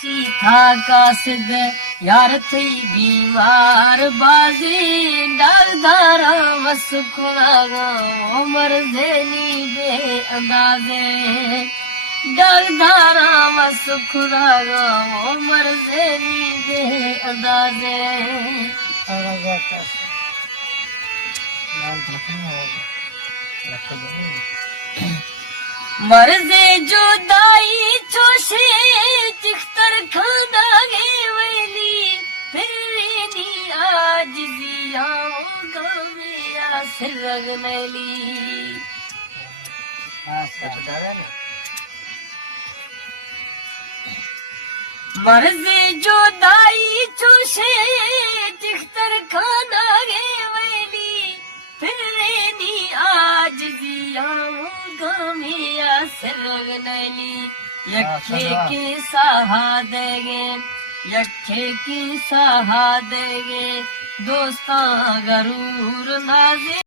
था कासिद यार थी बीमार बाजी डालदारा वस खुणागा उमर ज़ेनी बे अंदाज़े डालदारा वस खुणागा उमर ज़ेनी बे अंदाज़े मर्ज़े जुदाई चोशे चिख्तर खाना गे वैली फिर नी आज जिया गमिया सिरग नैली मर्ज़े जुदाई चोशे चिख्तर खाना गे वैली फिर नी आज जिया गमिया सिरग नैली यखे की सहा देगे यखे की सहा देगे दोस्ता गरूर नाज़े